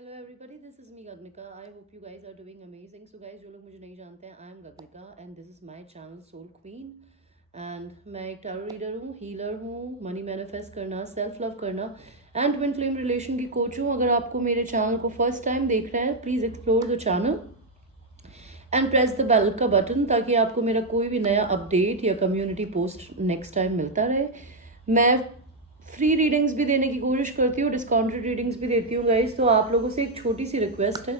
Hello everybody, this is me Gaganika. I hope you guys are doing amazing. So guys, जो लोग मुझे नहीं जानते हैं, I am Gaganika and this is my channel soul queen. And मैं एक टैरो रीडर हूँ, हीलर हूँ, मनी मैनिफेस्ट करना, सेल्फ लव करना एंड ट्विन फ्लेम रिलेशन की कोच हूँ. अगर आपको मेरे चैनल को फर्स्ट टाइम देख रहे हैं, please explore the channel and press the bell का बटन, ताकि आपको मेरा कोई भी नया अपडेट या कम्युनिटी पोस्ट नेक्स्ट टाइम मिलता रहे. मैं फ्री रीडिंग्स भी देने की कोशिश करती हूँ, डिस्काउंटेड रीडिंग्स भी देती हूँ गाइज. तो आप लोगों से एक छोटी सी रिक्वेस्ट है,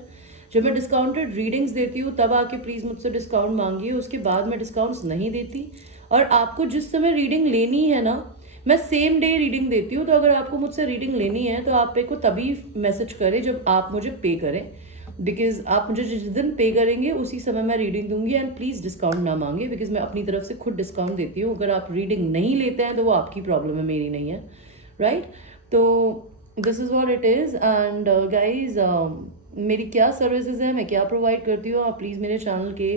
जब मैं डिस्काउंटेड रीडिंग्स देती हूँ तब आके प्लीज़ मुझसे डिस्काउंट मांगिए. उसके बाद मैं डिस्काउंट्स नहीं देती. और आपको जिस समय रीडिंग लेनी है ना, मैं सेम डे रीडिंग देती हूँ. तो अगर आपको मुझसे रीडिंग लेनी है तो आप मेरे को तभी मैसेज करें जब आप मुझे पे करें, बिकॉज आप मुझे जिस दिन पे करेंगे उसी समय मैं रीडिंग दूंगी. एंड प्लीज़ डिस्काउंट ना मांगे, बिकॉज मैं अपनी तरफ से खुद डिस्काउंट देती हूँ. अगर आप रीडिंग नहीं लेते हैं तो वो आपकी प्रॉब्लम है, मेरी नहीं है. राइट? तो this is what it is. And guys, मेरी क्या सर्विसेज है, मैं क्या प्रोवाइड करती हूँ, आप प्लीज़ मेरे चैनल के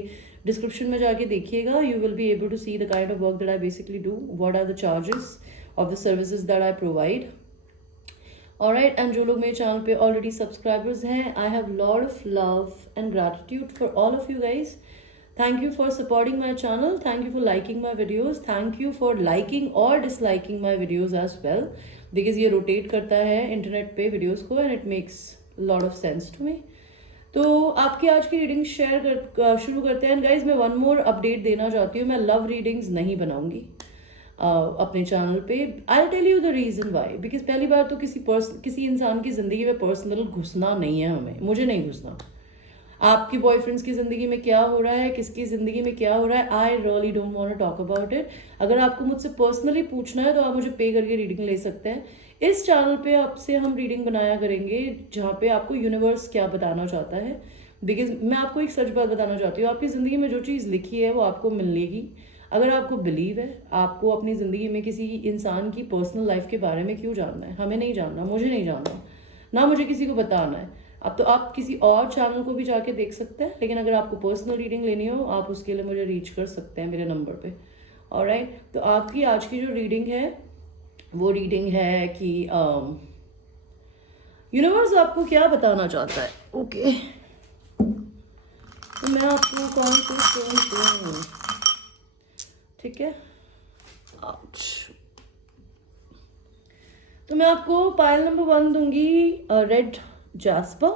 डिस्क्रिप्शन में जाके देखिएगा. You will be able to see the kind of work that I basically do, what are the charges of the services that I provide. Alright, and जो लोग मेरे चैनल पे ऑलरेडी सब्सक्राइबर्स हैं, I have lot of love and gratitude for all of you guys. Thank you for supporting my channel. Thank you for liking my videos. Thank you for liking or disliking my videos as well. Because ये rotate करता है internet पे videos को and it makes a lot of sense to me. तो आपकी आज की reading शुरू करते हैं. गाइज, मैं वन मोर अपडेट देना चाहती हूँ. मैं लव रीडिंग्स नहीं बनाऊंगी अपने चैनल पे. I tell you the reason why. Because पहली बार तो किसी इंसान की ज़िंदगी में पर्सनल घुसना नहीं है. मुझे नहीं घुसना. आपकी बॉयफ्रेंड्स की ज़िंदगी में क्या हो रहा है, किसकी ज़िंदगी में क्या हो रहा है, I really don't want to talk about it. अगर आपको मुझसे पर्सनली पूछना है तो आप मुझे पे करके रीडिंग ले सकते हैं. इस चैनल पे आपसे हम रीडिंग बनाया करेंगे जहाँ पे आपको यूनिवर्स क्या बताना चाहता है. बिकॉज मैं आपको एक सच बात बताना चाहती हूँ, आपकी ज़िंदगी में जो चीज़ लिखी है वो आपको मिलेगी. अगर आपको बिलीव है, आपको अपनी ज़िंदगी में किसी इंसान की पर्सनल लाइफ के बारे में क्यों जानना है. हमें नहीं जानना, मुझे नहीं जानना, ना मुझे किसी को बताना है. अब तो आप किसी और चैनल को भी जाके देख सकते हैं, लेकिन अगर आपको पर्सनल रीडिंग लेनी हो आप उसके लिए मुझे रीच कर सकते हैं मेरे नंबर पे. ऑलराइट, तो आपकी आज की जो रीडिंग है वो रीडिंग है कि यूनिवर्स आपको क्या बताना चाहता है. ओके, तो मैं आपको कौन से स्टोन दूँ. ठीक है, तो मैं आपको पायल नंबर 1 दूंगी red jasper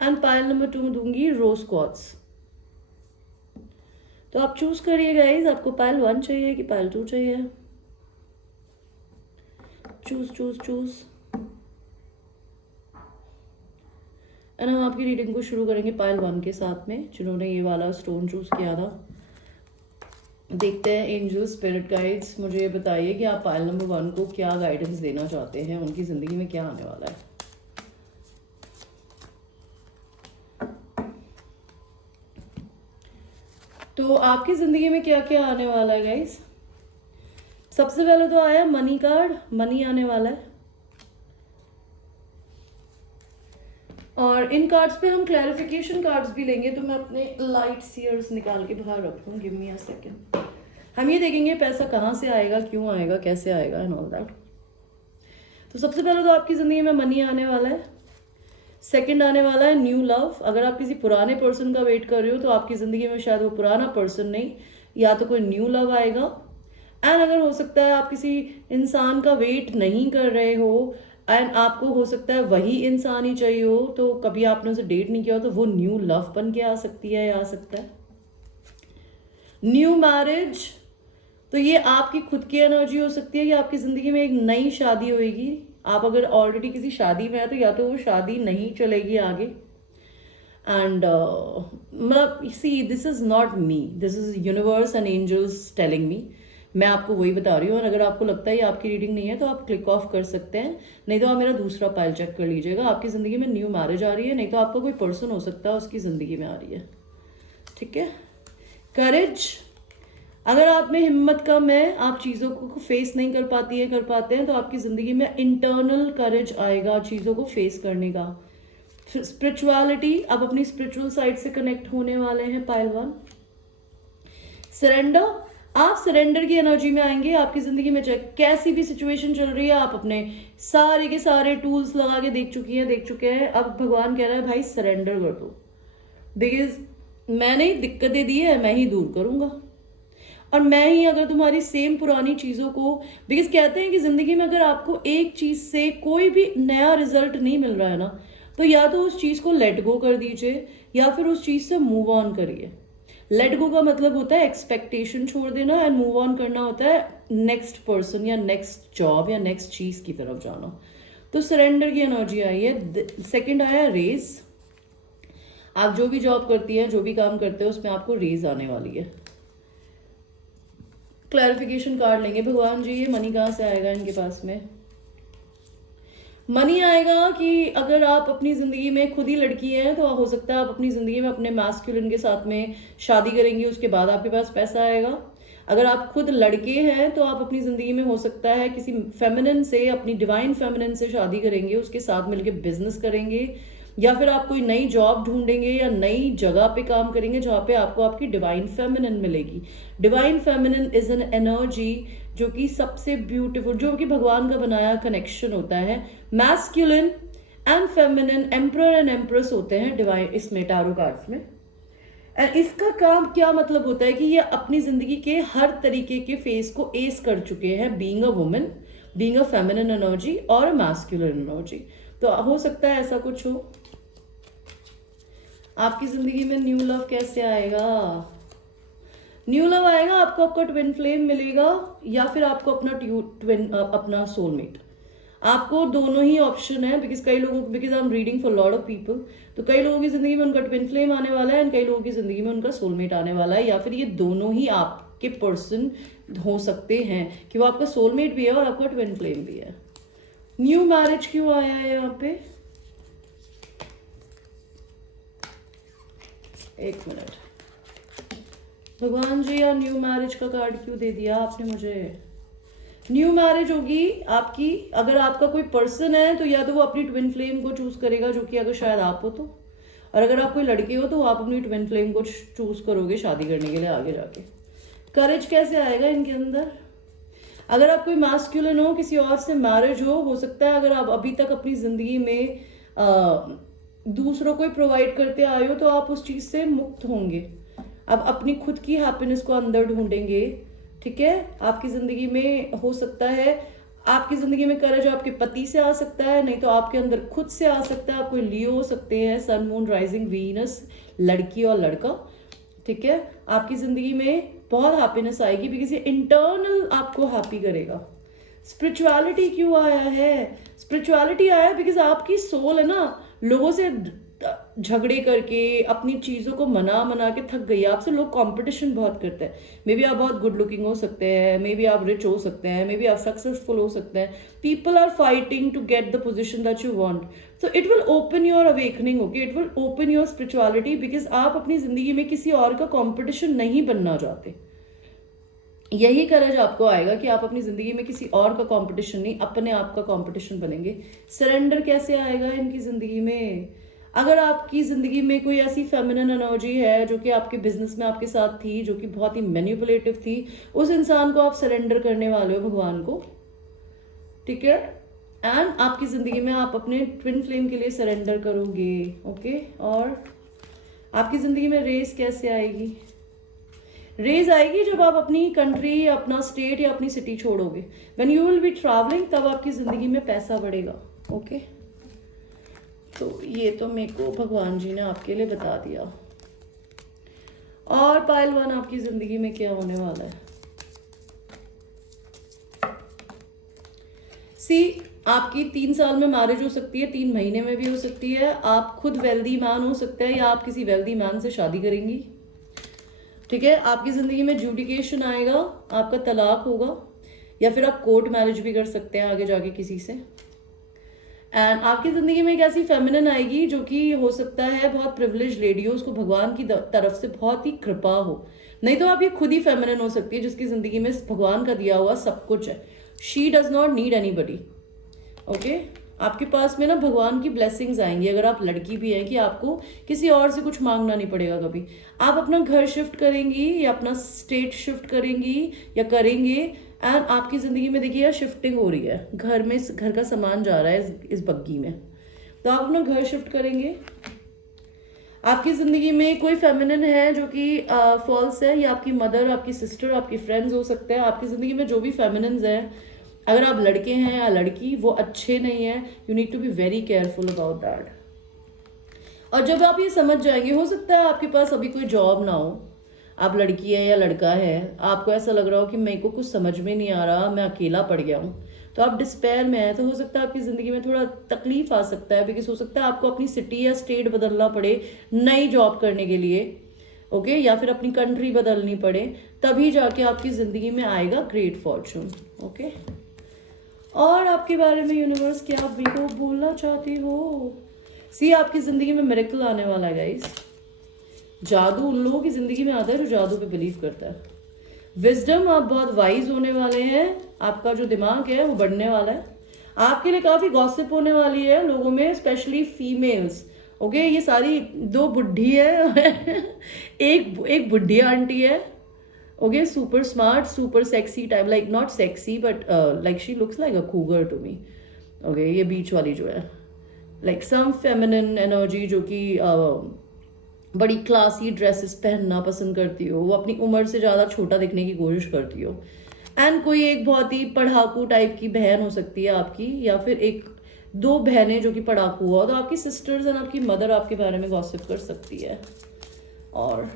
and pile number 2 दूंगी रोज क्वार्ट्ज. तो आप चूज करिए गाइज, आपको पायल 1 चाहिए कि पायल 2 चाहिए. Choose choose choose. एंड हम आपकी रीडिंग को शुरू करेंगे पायल 1 के साथ में, जिन्होंने ये वाला स्टोन चूज किया था. देखते हैं एंजल स्पिरिट गाइड्स मुझे ये बताइए कि आप पायल नंबर 1 को क्या गाइडेंस देना चाहते हैं, उनकी जिंदगी में क्या आने वाला है. तो आपकी जिंदगी में क्या क्या आने वाला है गाइस. सबसे पहले तो आया मनी कार्ड. मनी आने वाला है. और इन कार्ड्स पे हम क्लैरिफिकेशन कार्ड्स भी लेंगे. तो मैं अपने लाइट सीयर्स निकाल के बाहर रखूँ. Give me a second. हम ये देखेंगे पैसा कहाँ से आएगा, क्यों आएगा, कैसे आएगा एंड ऑल दैट. तो सबसे पहले तो आपकी जिंदगी में मनी आने वाला है. सेकंड आने वाला है न्यू लव. अगर आप किसी पुराने पर्सन का वेट कर रहे हो तो आपकी ज़िंदगी में शायद वो पुराना पर्सन नहीं, या तो कोई न्यू लव आएगा. एंड अगर हो सकता है आप किसी इंसान का वेट नहीं कर रहे हो एंड आपको हो सकता है वही इंसान ही चाहिए हो, तो कभी आपने उसे डेट नहीं किया हो, तो वो न्यू लव बन के आ सकती है या आ सकता है. न्यू मैरिज, तो ये आपकी खुद की एनर्जी हो सकती है कि आपकी ज़िंदगी में एक नई शादी होएगी. आप अगर ऑलरेडी किसी शादी में है तो या तो वो शादी नहीं चलेगी आगे. एंड मतलब see, this is not me, this is universe and angels telling me. मैं आपको वही बता रही हूँ. और अगर आपको लगता है ये आपकी रीडिंग नहीं है तो आप क्लिक ऑफ कर सकते हैं, नहीं तो आप मेरा दूसरा पाइल चेक कर लीजिएगा. आपकी ज़िंदगी में न्यू मैरिज आ रही है, नहीं तो आपका कोई पर्सन हो सकता है उसकी ज़िंदगी में आ रही है. ठीक है. करेज, अगर आप में हिम्मत कम है, आप चीज़ों को फेस नहीं कर पाते हैं, तो आपकी ज़िंदगी में इंटरनल करेज आएगा चीज़ों को फेस करने का. स्पिरिचुअलिटी, आप अपनी स्पिरिचुअल साइड से कनेक्ट होने वाले हैं पायल 1. सरेंडर, आप सरेंडर की एनर्जी में आएंगे। आपकी जिंदगी में चाहे कैसी भी सिचुएशन चल रही है, आप अपने सारे के सारे टूल्स लगा के देख चुके हैं। अब भगवान कह रहा है भाई सरेंडर कर दो, बिकॉज मैंने ही दिक्कतें दी है, मैं ही दूर करूंगा। और मैं ही अगर तुम्हारी सेम पुरानी चीज़ों को, बिकॉज कहते हैं कि ज़िंदगी में अगर आपको एक चीज़ से कोई भी नया रिजल्ट नहीं मिल रहा है ना, तो या तो उस चीज़ को लेट गो कर दीजिए या फिर उस चीज़ से मूव ऑन करिए। लेट गो का मतलब होता है एक्सपेक्टेशन छोड़ देना, एंड मूव ऑन करना होता है नेक्स्ट पर्सन या नेक्स्ट जॉब या नेक्स्ट चीज़ की तरफ जाना। तो सरेंडर की एनर्जी आई है। सेकेंड आया रेस। आप जो भी जॉब करती हैं, जो भी काम करते हैं, उसमें आपको रेज आने वाली है। क्लैरिफिकेशन कार्ड लेंगे भगवान जी, ये मनी कहाँ से आएगा इनके पास में? मनी आएगा कि अगर आप अपनी ज़िंदगी में खुद ही लड़की हैं तो हो सकता है आप अपनी ज़िंदगी में अपने मैस्कुलिन के साथ में शादी करेंगी, उसके बाद आपके पास पैसा आएगा। अगर आप खुद लड़के हैं तो आप अपनी ज़िंदगी में हो सकता है किसी फेमिनिन से, अपनी डिवाइन फेमिनिन से शादी करेंगे, उसके साथ मिलकर बिजनेस करेंगे, या फिर आप कोई नई जॉब ढूंढेंगे या नई जगह पे काम करेंगे जहाँ पे आपको आपकी डिवाइन फेमिनिन मिलेगी। Divine feminine is an energy जो कि सबसे ब्यूटीफुल, जो कि भगवान का बनाया कनेक्शन होता है। Masculine and feminine, emperor and empress होते हैं डिवाइन इसमें टैरो कार्ड्स में। एंड इसका काम क्या मतलब होता है कि ये अपनी जिंदगी के हर तरीके के फेस को एस कर चुके हैं, being a woman, being a feminine energy और मैस्कुलिन एनर्जी। तो हो सकता है ऐसा कुछ हो। आपकी जिंदगी में न्यू लव कैसे आएगा? न्यू लव आएगा, आपको आपका ट्विन फ्लेम मिलेगा या फिर आपको अपना सोलमेट। आपको दोनों ही ऑप्शन है, बिकॉज कई लोगों, because I am reading for lot of people, तो कई लोगों की जिंदगी में उनका ट्विन फ्लेम आने वाला है एंड कई लोगों की जिंदगी में उनका सोलमेट आने वाला है, या फिर ये दोनों ही आपके पर्सन हो सकते हैं कि वो आपका सोलमेट भी है और आपका ट्विन फ्लेम भी है। न्यू मैरिज क्यों आया है यहाँ पे? एक मिनट भगवान जी, यार न्यू मैरिज का कार्ड क्यों दे दिया आपने मुझे? न्यू मैरिज होगी आपकी, अगर आपका कोई पर्सन है तो या तो वो अपनी ट्विन फ्लेम को चूज करेगा, जो कि अगर शायद आप हो तो, और अगर आप कोई लड़के हो तो आप अपनी ट्विन फ्लेम को चूज करोगे शादी करने के लिए आगे जाके। करेज कैसे आएगा इनके अंदर? अगर आप कोई मैस्कुलिन हो, किसी और से मैरिज हो सकता है अगर आप अभी तक अपनी जिंदगी में दूसरों को प्रोवाइड करते आए हो तो आप उस चीज से मुक्त होंगे। अब अपनी खुद की हैप्पीनेस को अंदर ढूंढेंगे, ठीक है? आपकी जिंदगी में हो सकता है, आपकी जिंदगी में करेज आपके पति से आ सकता है, नहीं तो आपके अंदर खुद से आ सकता है। आप कोई लियो हो सकते हैं, सन मून राइजिंग वीनस, लड़की और लड़का, ठीक है? आपकी जिंदगी में बहुत हैप्पीनेस आएगी बिकॉज ये इंटरनल आपको हैप्पी करेगा। स्पिरिचुअलिटी क्यों आया है? स्पिरिचुअलिटी आया बिकॉज आपकी सोल है ना, लोगों से झगड़े करके अपनी चीज़ों को मना के थक गई है। आपसे लोग कंपटीशन बहुत करते हैं। मे बी आप बहुत गुड लुकिंग हो सकते हैं, मे बी आप रिच हो सकते हैं, मे बी आप सक्सेसफुल हो सकते हैं। People are fighting to get the position that you want, so it will open your awakening, okay? It will open your spirituality because आप अपनी जिंदगी में किसी और का कॉम्पिटिशन नहीं बनना चाहते। यही करेज आपको आएगा कि आप अपनी जिंदगी में किसी और का कंपटीशन नहीं, अपने आप का कंपटीशन बनेंगे। सरेंडर कैसे आएगा इनकी जिंदगी में? अगर आपकी जिंदगी में कोई ऐसी फेमिनिन एनर्जी है जो कि आपके बिजनेस में आपके साथ थी, जो कि बहुत ही मैनिपुलेटिव थी, उस इंसान को आप सरेंडर करने वाले हो भगवान को, ठीक है? एंड आपकी जिंदगी में आप अपने ट्विन फ्लेम के लिए सरेंडर करोगे, ओके? और आपकी जिंदगी में रेस कैसे आएगी? रेज आएगी जब आप अपनी कंट्री, अपना स्टेट या अपनी सिटी छोड़ोगे। When you will be travelling, तब आपकी जिंदगी में पैसा बढ़ेगा, ओके? तो ये तो मेरे को भगवान जी ने आपके लिए बता दिया। और पायल वन, आपकी जिंदगी में क्या होने वाला है? सी, आपकी 3 साल में मैरिज हो सकती है, 3 महीने में भी हो सकती है। आप खुद वेल्दी मैन हो सकते हैं या आप किसी वेल्दी मैन से शादी करेंगी, ठीक है? आपकी जिंदगी में जुडिकेशन आएगा, आपका तलाक होगा, या फिर आप कोर्ट मैरिज भी कर सकते हैं आगे जाके किसी से। एंड आपकी जिंदगी में एक ऐसी फेमिनिन आएगी जो कि हो सकता है बहुत प्रिविलेज लेडी हो, उसको भगवान की तरफ से बहुत ही कृपा हो, नहीं तो आप ये खुद ही फेमिनिन हो सकती है जिसकी जिंदगी में भगवान का दिया हुआ सब कुछ है। She does not need anybody, okay? आपके पास में ना भगवान की ब्लेसिंग्स आएंगी अगर आप लड़की भी हैं, कि आपको किसी और से कुछ मांगना नहीं पड़ेगा कभी। आप अपना घर शिफ्ट करेंगी या अपना स्टेट शिफ्ट करेंगी या करेंगे, एंड आपकी ज़िंदगी में देखिए यार शिफ्टिंग हो रही है, घर में घर का सामान जा रहा है इस बग्गी में, तो आप अपना घर शिफ्ट करेंगे। आपकी ज़िंदगी में कोई फेमिनिन है जो कि फॉल्स है, या आपकी मदर, आपकी सिस्टर, आपकी फ्रेंड्स हो सकते हैं। आपकी ज़िंदगी में जो भी फेमिनिन्स हैं, अगर आप लड़के हैं या लड़की, वो अच्छे नहीं है। You need to be very careful about that. और जब आप ये समझ जाएंगे, हो सकता है आपके पास अभी कोई जॉब ना हो, आप लड़की है या लड़का है, आपको ऐसा लग रहा हो कि मेरे को कुछ समझ में नहीं आ रहा, मैं अकेला पड़ गया हूँ, तो आप डिस्पेयर में है, तो हो सकता है आपकी ज़िंदगी में थोड़ा तकलीफ आ सकता है, बिकॉज हो सकता है आपको अपनी सिटी या स्टेट बदलना पड़े नई जॉब करने के लिए, ओके, या फिर अपनी कंट्री बदलनी पड़े, तभी जाके आपकी ज़िंदगी में आएगा ग्रेट फॉर्चून, ओके। और आपके बारे में यूनिवर्स क्या आप भी को बोलना चाहती हो? सी, आपकी ज़िंदगी में मिरेकल आने वाला है गाइस। जादू उन लोगों की ज़िंदगी में आता है जो जादू पे बिलीव करता है। विजडम, आप बहुत वाइज होने वाले हैं, आपका जो दिमाग है वो बढ़ने वाला है। आपके लिए काफ़ी गॉसिप होने वाली है लोगों में, स्पेशली फीमेल्स, ओके। ये सारी दो बुढ़ी है एक बुढ़ी आंटी है, okay, super smart, super sexy type, like not sexy but like she looks like a cougar to me, okay. ये बीच वाली जो है, लाइक सम फेमिनिन एनर्जी, जो कि बड़ी क्लासी ड्रेसेस पहनना पसंद करती हो, वो अपनी उम्र से ज़्यादा छोटा दिखने की कोशिश करती हो, एंड कोई एक बहुत ही पढ़ाकू टाइप की बहन हो सकती है आपकी, या फिर एक दो बहनें जो कि पढ़ाकू हो, तो आपकी सिस्टर्स एंड आपकी मदर आपके बारे में गॉसिप कर सकती है। और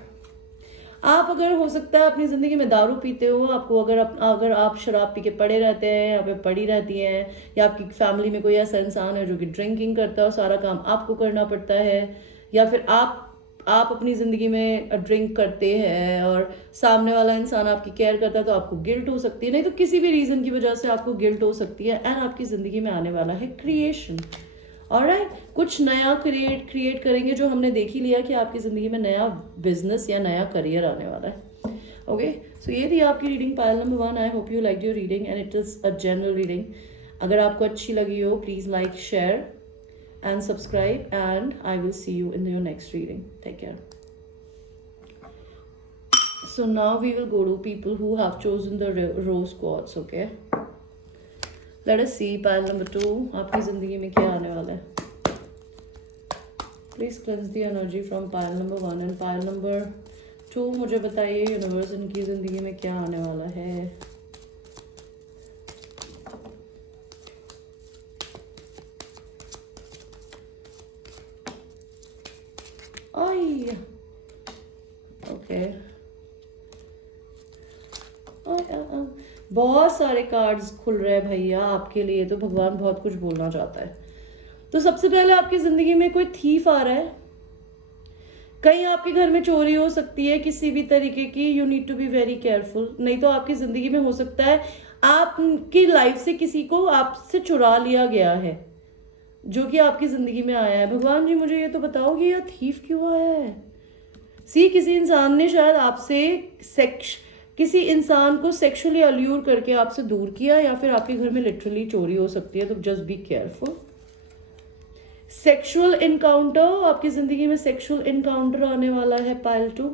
आप अगर हो सकता है अपनी ज़िंदगी में दारू पीते हो, आपको अगर आप शराब पी के पड़े रहते हैं या फिर पड़ी रहती हैं, या आपकी फैमिली में कोई ऐसा इंसान है जो कि ड्रिंकिंग करता है और सारा काम आपको करना पड़ता है, या फिर आप अपनी ज़िंदगी में ड्रिंक करते हैं और सामने वाला इंसान आपकी केयर करता है, तो आपको गिल्ट हो सकती है, नहीं तो किसी भी रीज़न की वजह से आपको गिल्ट हो सकती है, एंड आपकी ज़िंदगी में आने वाला है क्रिएशन। ऑलराइट, कुछ नया क्रिएट करेंगे, जो हमने देख ही लिया कि आपकी ज़िंदगी में नया बिजनेस या नया करियर आने वाला है, ओके। सो ये थी आपकी reading pile number 1। I hope you like your reading and it is a general reading. अगर आपको अच्छी लगी हो, please like, share and subscribe, and I will see you in your next reading. Take care. So now we will go to people who have chosen the rose quartz, okay? Let us see pile number 2, आपकी ज़िंदगी में क्या आने वाला है? Please cleanse the energy from pile number 1 and pile number 2। मुझे बताइए universe, इनकी ज़िंदगी में क्या आने वाला है? ओके, बहुत सारे कार्ड्स खुल रहे हैं भैया आपके लिए, तो भगवान बहुत कुछ बोलना चाहता है। तो सबसे पहले आपकी ज़िंदगी में कोई थीफ आ रहा है, कहीं आपके घर में चोरी हो सकती है किसी भी तरीके की, you need to be very careful. नहीं तो आपकी ज़िंदगी में हो सकता है आपकी लाइफ से किसी को आपसे चुरा लिया गया है, जो कि आपकी ज़िंदगी में आया है। भगवान जी मुझे ये तो बताओ कि यह थीफ क्यों आया है? सी, किसी इंसान ने शायद आपसे किसी इंसान को सेक्सुअली अल्यूर करके आपसे दूर किया, या फिर आपके घर में लिटरली चोरी हो सकती है, तो just be careful. Sexual encounter, आपकी जिंदगी में सेक्सुअल इनकाउंटर आने वाला है पाइल 2।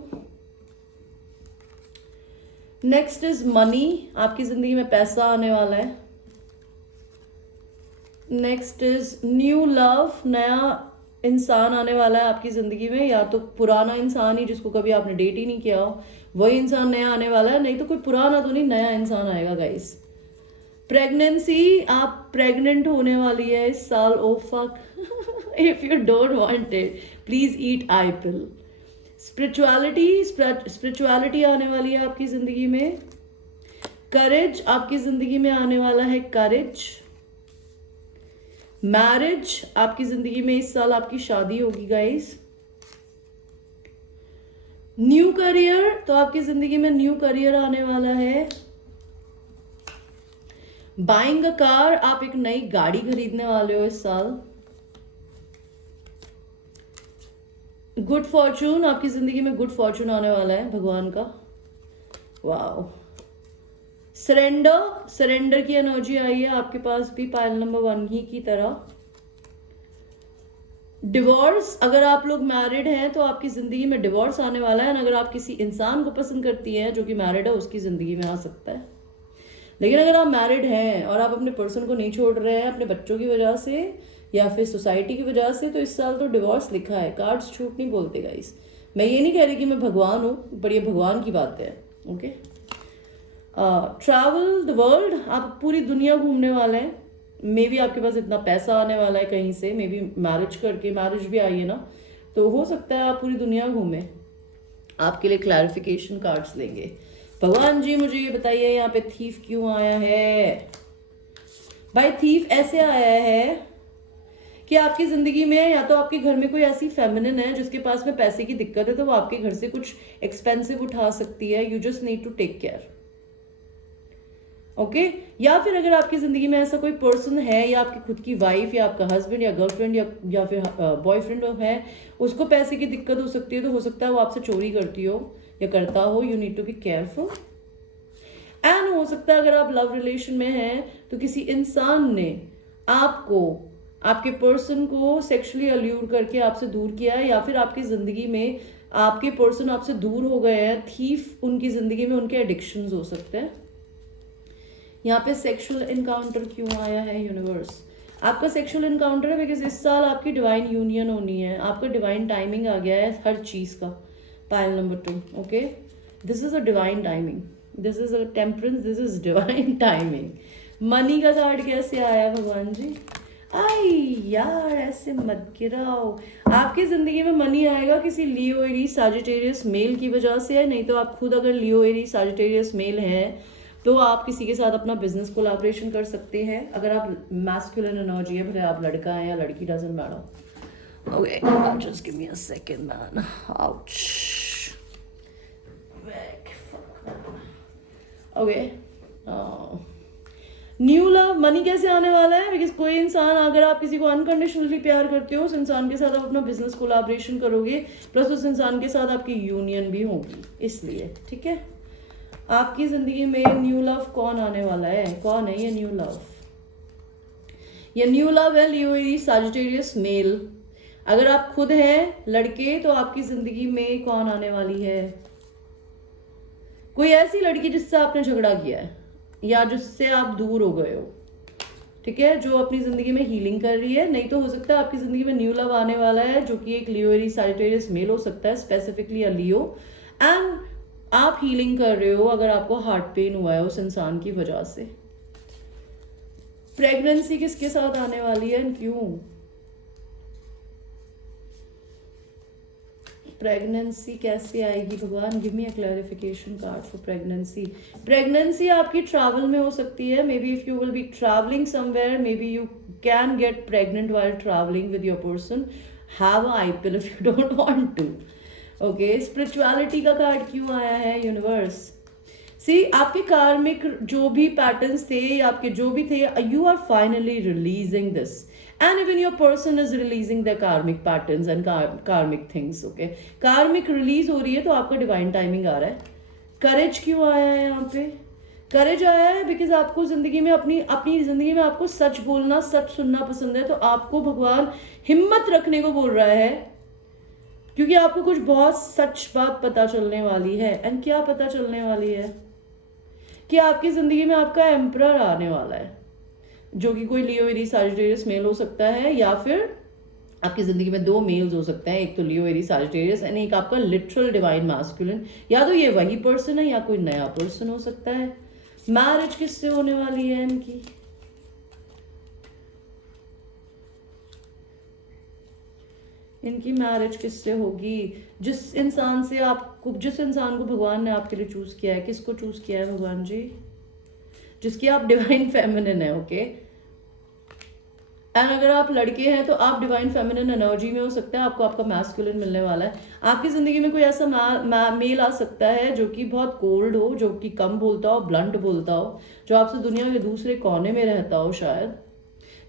नेक्स्ट इज मनी, आपकी जिंदगी में पैसा आने वाला है। नेक्स्ट इज न्यू लव, नया इंसान आने वाला है आपकी ज़िंदगी में, या तो पुराना इंसान ही जिसको कभी आपने डेट ही नहीं किया हो, वही इंसान नया आने वाला है, नहीं तो कोई पुराना तो नहीं, नया इंसान आएगा गाइस। प्रेगनेंसी, आप प्रेग्नेंट होने वाली है इस साल, oh fuck if you don't want it please eat Apple. Spirituality आने वाली है आपकी ज़िंदगी में। करेज, आपकी ज़िंदगी में आने वाला है करेज। मैरिज, आपकी जिंदगी में इस साल आपकी शादी होगी गाइस। न्यू करियर, तो आपकी जिंदगी में न्यू करियर आने वाला है। बाइंग अ कार, आप एक नई गाड़ी खरीदने वाले हो इस साल। गुड फॉर्चून, आपकी जिंदगी में गुड फॉर्चून आने वाला है भगवान का। वाओ। सरेंडर की एनर्जी आई है आपके पास भी पाइल नंबर 1 ही की तरह। डिवोर्स, अगर आप लोग मैरिड हैं तो आपकी ज़िंदगी में डिवोर्स आने वाला है, और अगर आप किसी इंसान को पसंद करती हैं जो कि मैरिड है, उसकी ज़िंदगी में आ सकता है। लेकिन अगर आप मैरिड हैं और आप अपने पर्सन को नहीं छोड़ रहे हैं अपने बच्चों की वजह से या फिर सोसाइटी की वजह से, तो इस साल तो डिवोर्स लिखा है। कार्ड्स झूठ नहीं बोलते गाइस। मैं ये नहीं कह रही कि मैं भगवान हूँ, पर ये भगवान की बात है। ओके, ट्रैवल द वर्ल्ड, आप पूरी दुनिया घूमने वाले हैं। मे बी आपके पास इतना पैसा आने वाला है कहीं से, मे बी मैरिज करके, मैरिज भी आई है ना, तो हो सकता है आप पूरी दुनिया घूमें। आपके लिए क्लैरिफिकेशन कार्ड्स लेंगे। भगवान जी मुझे ये बताइए यहाँ पे थीफ क्यों आया है। भाई थीफ ऐसे आया है कि आपकी जिंदगी में या तो आपके घर में कोई ऐसी फेमिनिन है जिसके पास में पैसे की दिक्कत है, तो वो आपके घर से कुछ एक्सपेंसिव उठा सकती है। You just need to take care. Okay, या फिर अगर आपकी जिंदगी में ऐसा कोई पर्सन है, या आपकी खुद की वाइफ या आपका हस्बैंड या गर्लफ्रेंड या फिर बॉयफ्रेंड है, उसको पैसे की दिक्कत हो सकती है, तो हो सकता है वो आपसे चोरी करती हो या करता हो। You need to be careful. And हो सकता है अगर आप लव रिलेशन में हैं तो किसी इंसान ने आपको, आपके पर्सन को सेक्सुअली अल्यूर करके आपसे दूर किया है, या फिर आपकी जिंदगी में आपके पर्सन आपसे दूर हो गए हैं। थीफ उनकी जिंदगी में उनके एडिक्शंस हो सकते हैं। यहाँ पे सेक्सुअल इनकाउंटर क्यों आया है यूनिवर्स? आपका सेक्सुअल इनकाउंटर है बिकॉज इस साल आपकी डिवाइन यूनियन होनी है। आपका डिवाइन टाइमिंग आ गया है हर चीज का। Pile number 2। Okay, this is a divine timing, this is a temperance, this is divine timing. Money का कार्ड कैसे आया भगवान जी? आई यार, ऐसे मत गिराओ। आपकी जिंदगी में मनी आएगा किसी लियो एरीज सैजिटेरियस मेल की वजह से है। नहीं तो आप खुद अगर लियो एरीज सैजिटेरियस मेल हैं तो आप किसी के साथ अपना बिजनेस कोलैबोरेशन कर सकते हैं। अगर आप मैस्कुलिन एनर्जी है, भले आप लड़का है या लड़की, doesn't matter. Okay, just give me a second man. Ouch. Okay, new love, money कैसे आने वाला है? बिकॉज कोई इंसान, अगर आप किसी को अनकंडीशनली प्यार करते हो, उस इंसान के साथ आप अपना बिजनेस कोलैबोरेशन करोगे, प्लस उस इंसान के साथ आपकी यूनियन भी होगी, इसलिए। ठीक है, आपकी जिंदगी में न्यू लव कौन आने वाला है? कौन है ये न्यू लव? ये न्यू लव है लियो एरीज सैजिटेरियस मेल। अगर आप खुद हैं लड़के तो आपकी जिंदगी में कौन आने वाली है? कोई ऐसी लड़की जिससे आपने झगड़ा किया है या जिससे आप दूर हो गए हो, ठीक है, जो अपनी जिंदगी में हीलिंग कर रही है। नहीं तो हो सकता है आपकी जिंदगी में न्यू लव आने वाला है जो कि एक लियो एरीज सैजिटेरियस मेल हो सकता है, स्पेसिफिकली अ लियो। एंड आप हीलिंग कर रहे हो अगर आपको हार्ट पेन हुआ है उस इंसान की वजह से। प्रेगनेंसी किसके साथ आने वाली है, क्यों? प्रेगनेंसी कैसे आएगी भगवान? Give me a clarification card for pregnancy. Pregnancy आपकी ट्रैवल में हो सकती है। Maybe if you will be travelling somewhere, maybe you can get pregnant while travelling with your person. Have a ipill if you don't want to. Okay, spirituality का card क्यों आया है universe? सी, आपके कार्मिक जो भी patterns थे, आपके जो भी थे, you are finally releasing this, and even your person is releasing their karmic patterns and karmic things. Okay, karmic release हो रही है, तो आपका डिवाइन टाइमिंग आ रहा है। करेज क्यों आया है यहाँ पे? करेज आया है बिकॉज आपको जिंदगी में अपनी जिंदगी में आपको सच बोलना, सच सुनना पसंद है, तो आपको भगवान हिम्मत रखने को बोल रहा है, क्योंकि आपको कुछ बहुत सच बात पता चलने वाली है। एंड क्या पता चलने वाली है? कि आपकी जिंदगी में आपका एम्परर आने वाला है, जो कि कोई लियो एरीज सैजिटेरियस मेल हो सकता है, या फिर आपकी जिंदगी में दो मेल्स हो सकते हैं, एक तो लियो एरीज सैजिटेरियस एंड एक आपका लिटरल डिवाइन मैस्कुलिन। या तो ये वही पर्सन है या कोई नया पर्सन हो सकता है। मैरिज किससे होने वाली है इनकी? इनकी मैरिज किससे होगी? जिस इंसान से आपको, जिस इंसान को भगवान ने आपके लिए चूज किया है। किसको चूज किया है भगवान जी? जिसकी आप डिवाइन फेमिनिन है। ओके, एंड अगर आप लड़के हैं तो आप डिवाइन फेमिनिन एनर्जी में हो सकता है, आपको आपका मैस्कुलिन मिलने वाला है। आपकी जिंदगी में कोई ऐसा मेल आ सकता है जो कि बहुत कोल्ड हो, जो कि कम बोलता हो, ब्लंट बोलता हो, जो आपसे दुनिया के दूसरे कोने में रहता हो शायद,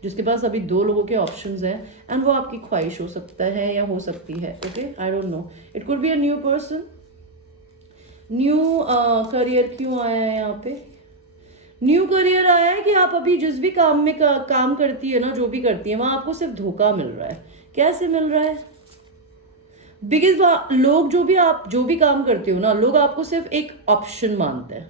जिसके पास अभी दो लोगों के ऑप्शंस हैं, एंड वो आपकी ख्वाहिश हो सकता है या हो सकती है। Okay, I don't no, it could be a new person. New career क्यों आया है यहाँ पे? न्यू करियर आया है कि आप अभी जिस भी काम में काम करती है ना, जो भी करती है, वहां आपको सिर्फ धोखा मिल रहा है। कैसे मिल रहा है? बिकॉज लोग जो भी काम करते हो ना, लोग आपको सिर्फ एक ऑप्शन मानते हैं,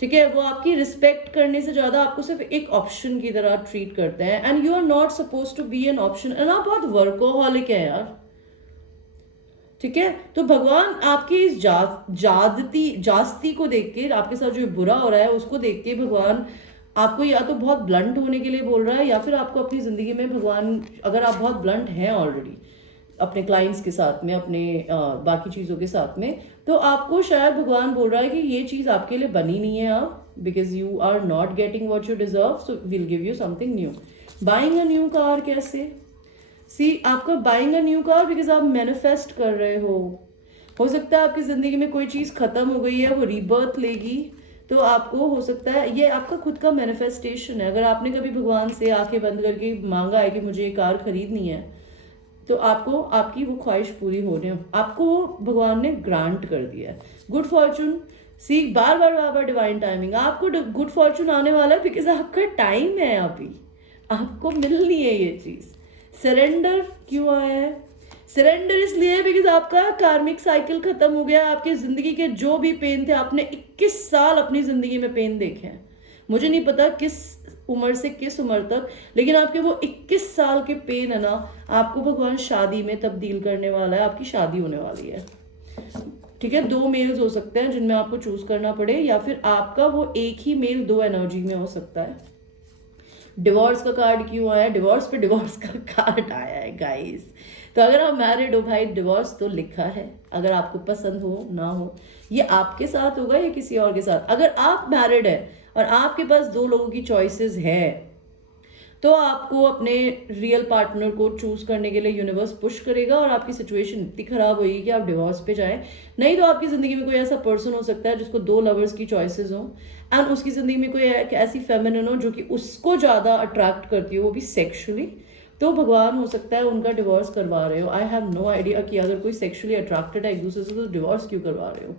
ठीक है? वो आपकी रिस्पेक्ट करने से ज्यादा आपको सिर्फ एक ऑप्शन की तरह ट्रीट करते हैं, and you are not suppose to be an option. And आप बहुत वर्कोहॉलिक है यार, ठीक है? तो भगवान आपकी इस जास्ती को देख के, आपके साथ जो बुरा हो रहा है उसको देख के भगवान आपको या तो बहुत ब्लंट होने के लिए बोल रहा है, या फिर आपको अपनी जिंदगी में भगवान, अगर आप बहुत ब्लंट हैं ऑलरेडी अपने क्लाइंट्स के साथ में, अपने बाकी चीज़ों के साथ में, तो आपको शायद भगवान बोल रहा है कि ये चीज़ आपके लिए बनी नहीं है अब, because you are not getting what you deserve, so will give you something new. Buying a new car कैसे? सी, आपका buying a new car because आप मैनिफेस्ट कर रहे हो सकता है आपकी जिंदगी में कोई चीज़ खत्म हो गई है, वो रीबर्थ लेगी, तो आपको हो सकता है ये आपका खुद का मैनिफेस्टेशन है। अगर आपने कभी भगवान से आंखें बंद करके मांगा है कि मुझे ये कार खरीदनी है, तो आपको आपकी वो ख्वाहिश पूरी होने, आपको वो भगवान ने ग्रांट कर दिया है। गुड फॉर्चून, सी, बार बार डिवाइन टाइमिंग, आपको गुड फॉर्चून आने वाला है बिकॉज आपका टाइम है, अभी आपको मिलनी है ये चीज़। सरेंडर क्यों आया है? सरेंडर इसलिए है बिकॉज आपका कार्मिक साइकिल खत्म हो गया। आपकी जिंदगी के जो भी पेन थे, आपने 21 साल अपनी जिंदगी में पेन देखे हैं, मुझे नहीं पता किस उम्र से किस उम्र तक, लेकिन आपके वो 21 साल के पेन है ना, आपको भगवान शादी में तब्दील करने वाला है। आपकी शादी होने वाली है, ठीक है? 2 मेल्स हो सकते हैं जिनमें आपको चूज करना पड़े, या फिर आपका वो एक ही मेल 2 एनर्जी में हो सकता है। डिवोर्स का कार्ड क्यों आया? डिवोर्स पे डिवोर्स का कार्ड आया है गाइस। तो अगर आप मैरिड हो भाई, डिवोर्स तो लिखा है, अगर आपको पसंद हो ना हो, ये आपके साथ होगा या किसी और के साथ। अगर आप मैरिड है और आपके पास 2 लोगों की चॉइसेस है, तो आपको अपने रियल पार्टनर को चूज करने के लिए यूनिवर्स पुश करेगा, और आपकी सिचुएशन इतनी खराब होगी कि आप डिवोर्स पे जाएं। नहीं तो आपकी जिंदगी में कोई ऐसा पर्सन हो सकता है जिसको 2 लवर्स की चॉइसेस हो, एंड उसकी जिंदगी में कोई ऐसी फेमिनिन हो जो कि उसको ज्यादा अट्रैक्ट करती हो, वो भी सेक्सुअली। तो भगवान हो सकता है उनका डिवोर्स करवा रहे हो। आई हैव नो आइडिया कि अगर कोई सेक्सुअली अट्रैक्टेड है एक दूसरे से, तो डिवोर्स क्यों करवा रहे हो?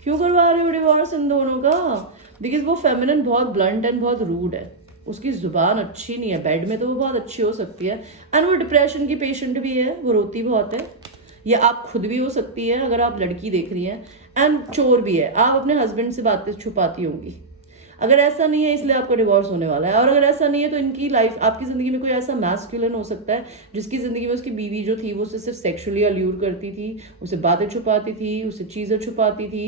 क्यों करवा रहे हो डिवोर्स इन दोनों का? बिकॉज वो फेमिनिन बहुत ब्लंट एंड बहुत रूड है, उसकी जुबान अच्छी नहीं है। बेड में तो वो बहुत अच्छी हो सकती है, एंड वो डिप्रेशन की पेशेंट भी है, वो रोती बहुत है। या आप खुद भी हो सकती है अगर आप लड़की देख रही हैं, एंड चोर भी है, आप अपने हस्बैंड से बातें छुपाती होंगी। अगर ऐसा नहीं है इसलिए आपका डिवोर्स होने वाला है, और अगर ऐसा नहीं है तो इनकी लाइफ, आपकी जिंदगी में कोई ऐसा मैस्कुलिन हो सकता है जिसकी जिंदगी में उसकी बीवी जो थी वो उसे सिर्फ सेक्सुअली अल्यूर करती थी, उसे बातें छुपाती थी, उसे चीजें छुपाती थी,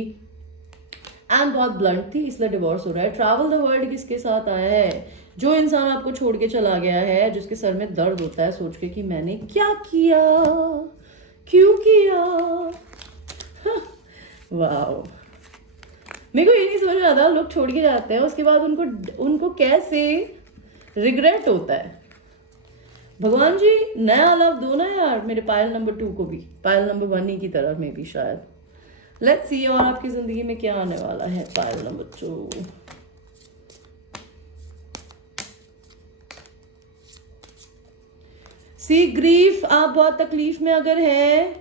एंड बहुत ब्लंट थी, इसलिए डिवोर्स हो रहा है। ट्रैवल द वर्ल्ड किसके साथ आया है? जो इंसान आपको छोड़ के चला गया है, जिसके सर में दर्द होता है सोच के कि मैंने क्या किया, क्यों किया। वाह, मेरे को ये नहीं समझ में आता, लोग छोड़ के जाते हैं उसके बाद उनको उनको कैसे रिग्रेट होता है। भगवान जी नया लव दो ना यार, मेरे पायल नंबर 2 को भी, पायल नंबर 1 ही की तरह में भी शायद। लेट्स सी और आपकी जिंदगी में क्या आने वाला है पायल नंबर 2। सी, ग्रीफ, आप बहुत तकलीफ में अगर है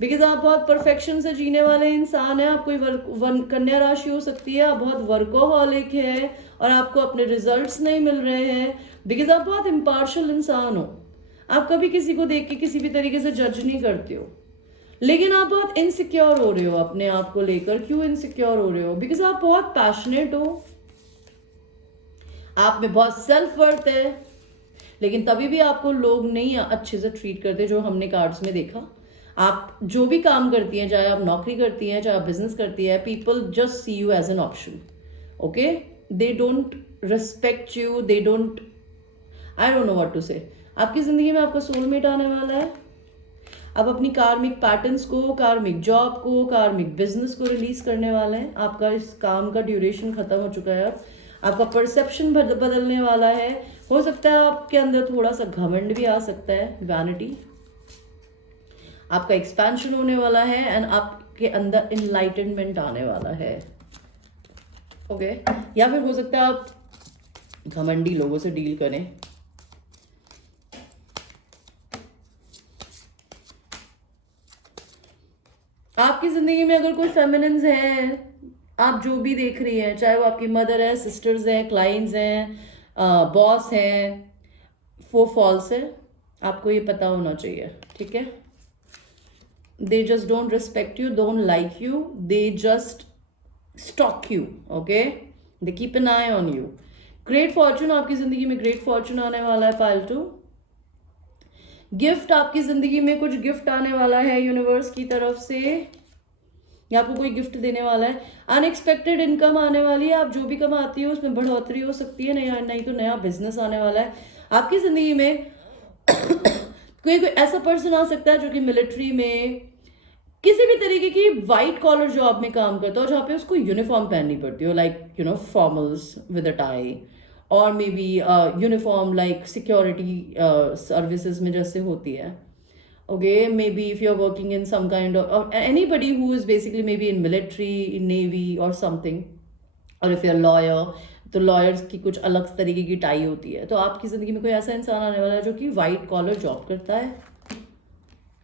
बिकॉज आप बहुत परफेक्शन से जीने वाले इंसान हैं। आप कोई कन्या राशि हो सकती है, आप बहुत वर्कोहॉलिक है और आपको अपने रिजल्ट्स नहीं मिल रहे हैं बिकॉज आप बहुत इम्पार्शियल इंसान हो। आप कभी किसी को देख के किसी भी तरीके से जज नहीं करते हो, लेकिन आप बहुत इनसिक्योर हो रहे हो अपने आप को लेकर। क्यों इनसिक्योर हो रहे हो? बिकॉज आप बहुत पैशनेट हो, आप में बहुत सेल्फ वर्थ है, लेकिन तभी भी आपको लोग नहीं अच्छे से ट्रीट करते, जो हमने कार्ड्स में देखा। आप जो भी काम करती हैं, चाहे आप नौकरी करती हैं, चाहे आप बिजनेस करती है, people just see you as an option. Okay, they don't respect you, they don't, I don't know what to say. आपकी जिंदगी में आपका सोलमेट आने वाला है। आप अपनी कार्मिक पैटर्न्स को, कार्मिक जॉब को, कार्मिक बिजनेस को रिलीज करने वाले हैं। आपका इस काम का ड्यूरेशन खत्म हो चुका है। आपका परसेप्शन बदलने वाला है। हो सकता है आपके अंदर थोड़ा सा घमंड भी आ सकता है, वैनिटी। आपका एक्सपेंशन होने वाला है एंड आपके अंदर इनलाइटनमेंट आने वाला है। ओके, या फिर हो सकता है आप घमंडी लोगों से डील करें। आपकी जिंदगी में अगर कोई फेमिनिन्स है आप जो भी देख रही हैं, चाहे वो आपकी मदर है, सिस्टर्स हैं, क्लाइंट्स हैं, बॉस हैं, वो फॉल्स है, आपको ये पता होना चाहिए, ठीक है। They just don't respect you, don't like you, they just stock you, okay, they keep an I on you. Great Fortune, आपकी जिंदगी में ग्रेट फॉर्चून आने वाला है पालतू। गिफ्ट, आपकी जिंदगी में कुछ गिफ्ट आने वाला है यूनिवर्स की तरफ से, या आपको कोई गिफ्ट देने वाला है। अनएक्सपेक्टेड इनकम आने वाली है, आप जो भी कमाती हो उसमें बढ़ोतरी हो सकती है, नहीं तो नया बिजनेस आने वाला है आपकी जिंदगी में। कोई ऐसा पर्सन आ सकता है जो कि मिलिट्री में किसी भी तरीके की वाइट कॉलर जॉब में काम करता हो, जहाँ पे उसको यूनिफॉर्म पहननी पड़ती हो, like you know formals with a tie, और maybe uniform like security services में जैसे होती है। Okay, maybe if you're working in some kind of, or anybody who is basically maybe in military, in navy or something, or if you're a lawyer, तो lawyers की कुछ अलग तरीके की टाई होती है। तो आपकी ज़िंदगी में कोई ऐसा इंसान आने वाला है जो कि वाइट कॉलर जॉब करता है,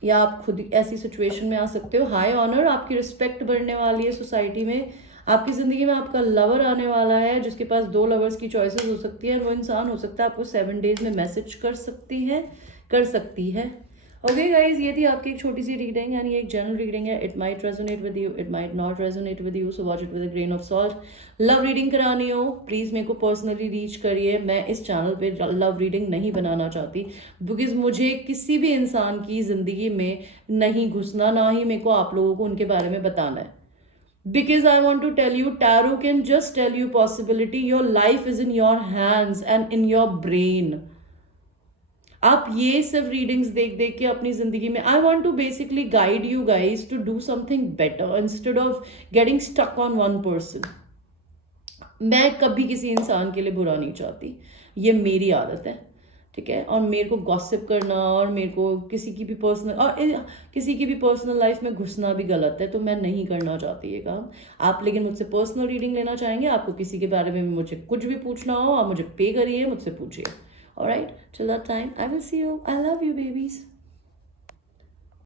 या आप खुद ऐसी सिचुएशन में आ सकते हो। हाई ऑनर, आपकी रिस्पेक्ट बढ़ने वाली है सोसाइटी में। आपकी ज़िंदगी में आपका लवर आने वाला है, जिसके पास 2 लवर्स की चॉइसेस हो सकती है, और वो इंसान हो सकता है आपको 7 डेज में मैसेज कर सकती है। ओके गाइज, ये थी आपकी एक छोटी सी रीडिंग, यानी एक जनरल रीडिंग है। It might resonate with you, it might not resonate with you, so watch it with a grain of salt. Love reading करानी हो प्लीज़ मेरे को पर्सनली रीच करिए। मैं इस चैनल पे लव रीडिंग नहीं बनाना चाहती, बिकॉज मुझे किसी भी इंसान की ज़िंदगी में नहीं घुसना, ना ही मेरे को आप लोगों को उनके बारे में बताना है। Because I want to tell you, tarot can just tell you possibility. Your life is in your hands and in your brain. आप ये सिर्फ रीडिंग्स देख देख के अपनी जिंदगी में, I want to basically guide you guys to do something better instead of getting stuck on one person. मैं कभी किसी इंसान के लिए बुरा नहीं चाहती, ये मेरी आदत है, ठीक है। और मेरे को गॉसिप करना और मेरे को किसी की भी पर्सनल लाइफ में घुसना भी गलत है, तो मैं नहीं करना चाहती ये काम। आप लेकिन मुझसे पर्सनल रीडिंग लेना चाहेंगे, आपको किसी के बारे में मुझे कुछ भी पूछना हो, आप मुझे पे करिए, मुझसे पूछिए। All right, till that time, I will see you. I love you, babies.